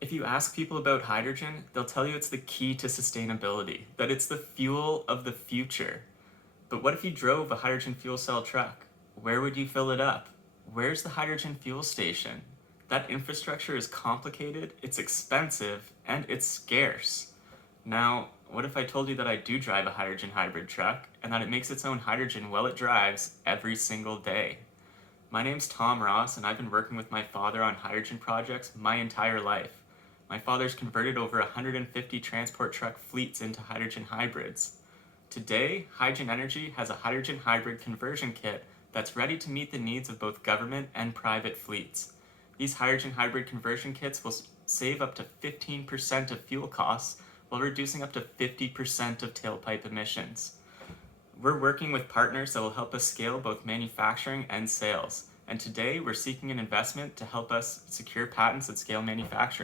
If you ask people about hydrogen, they'll tell you it's the key to sustainability, that it's the fuel of the future. But what if you drove a hydrogen fuel cell truck? Where would you fill it up? Where's the hydrogen fuel station? That infrastructure is complicated, it's expensive, and it's scarce. Now, what if I told you that I do drive a hydrogen hybrid truck and that it makes its own hydrogen while it drives every single day? My name's Tom Ross, and I've been working with my father on hydrogen projects my entire life. My father's converted over 150 transport truck fleets into hydrogen hybrids. Today, HYGN Energy has a hydrogen hybrid conversion kit that's ready to meet the needs of both government and private fleets. These hydrogen hybrid conversion kits will save up to 15% of fuel costs while reducing up to 50% of tailpipe emissions. We're working with partners that will help us scale both manufacturing and sales. And today, we're seeking an investment to help us secure patents that scale manufacturing.